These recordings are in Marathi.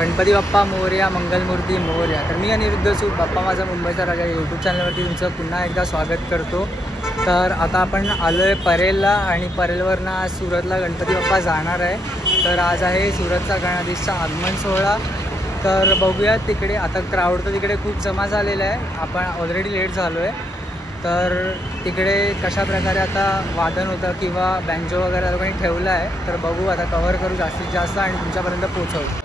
गणपती बाप्पा मोरया, मंगलमूर्ती मोरया. तर मी अनिरुद्ध सूद, बाप्पा माझा मुंबईचा राजा यूट्यूब चॅनलवरती तुमचं पुन्हा एकदा स्वागत करतो. तर आता आपण आलो आहे परेलला आणि परेलवरनं आज सुरतला गणपती बाप्पा जाणार आहे. तर आज आहे सुरतचा गणाधीशचा आगमन सोहळा. तर बघूया तिकडे. आता क्राऊड तर तिकडे खूप जमा झालेला आहे, आपण ऑलरेडी लेट झालो आहे. तर तिकडे कशा प्रकारे आता वादन होतं किंवा बँजो वगैरे लोकांनी ठेवलं आहे. तर बघू, आता कव्हर करू जास्तीत जास्त आणि तुमच्यापर्यंत पोहोचवू.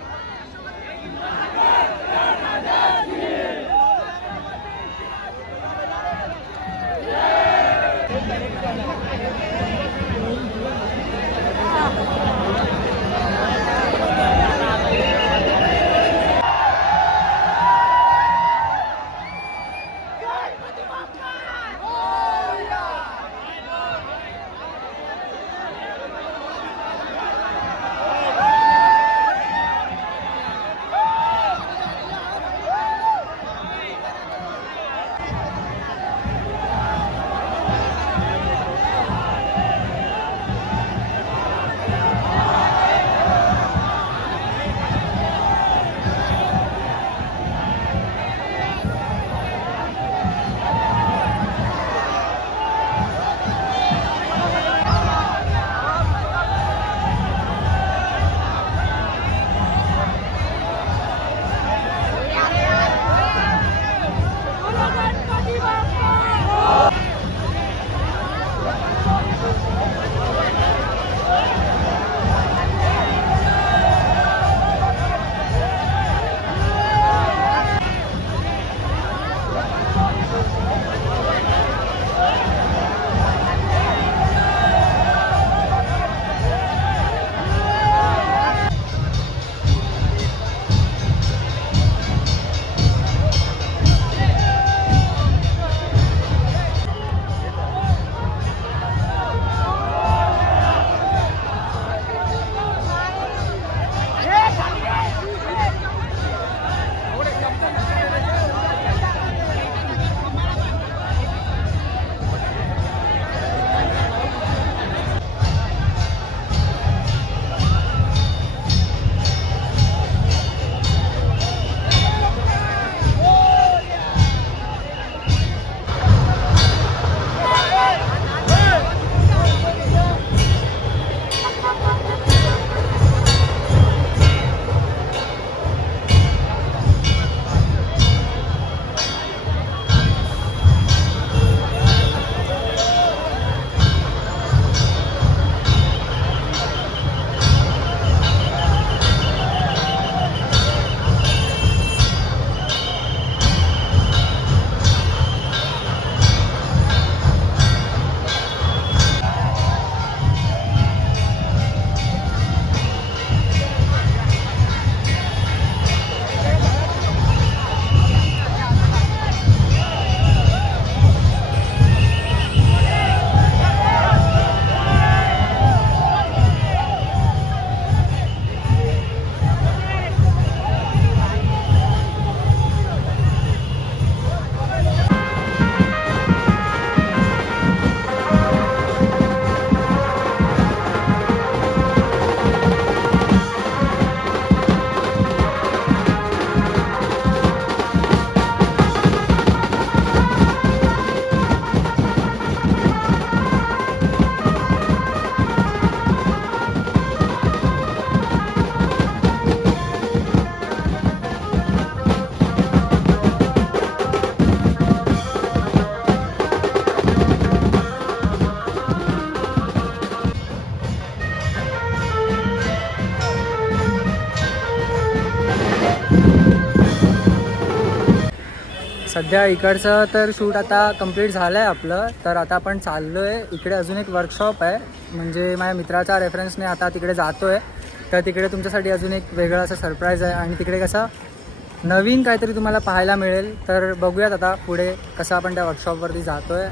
सध्या इकडचं तर शूट आता कंप्लीट झालं आहे आपलं. तर आता आपण चाललो आहे इकडे. अजून एक वर्कशॉप आहे, म्हणजे माझ्या मित्राच्या रेफरन्सने आता तिकडे जातो आहे. तर तिकडे तुमच्यासाठी अजून एक वेगळं असं सरप्राईज आहे आणि तिकडे कसं नवीन काहीतरी तुम्हाला पाहायला मिळेल. तर बघूयात आता पुढे कसं आपण त्या वर्कशॉपवरती जातो आहे.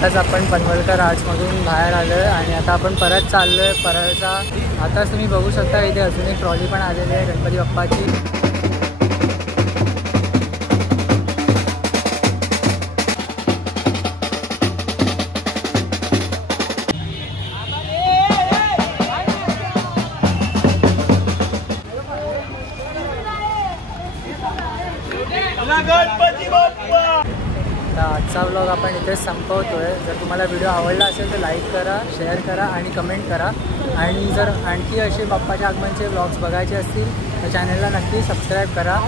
आताच आपण पनवलकर आर्ट्समधून बाहेर आलो आहे आणि आता आपण परत चाललो आहे परळचा. आताच तुम्ही बघू शकता इथे अजून एक ट्रॉली पण आलेली आहे गणपती बाप्पाची. गणपती बाप्पा. तर आजचा व्लॉग आपण इथेच संपवतोय. जर तुम्हाला व्हिडिओ आवडला असेल तर लाईक करा, शेअर करा आणि कमेंट करा. आणि जर आणखी असे बाप्पाच्या आगमनचे व्लॉग्स बघायचे असतील तर चॅनलला नक्की सबस्क्राईब करा.